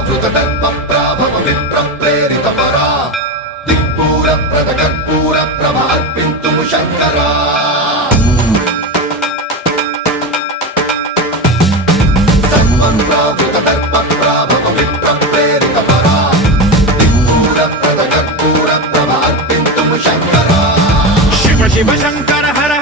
प्राभव विप्रप्रेरितपरा दिक्पूरप्रदकर्पूरप्रभ अर्पिन्तुमु Shankara Shiv Shankar हर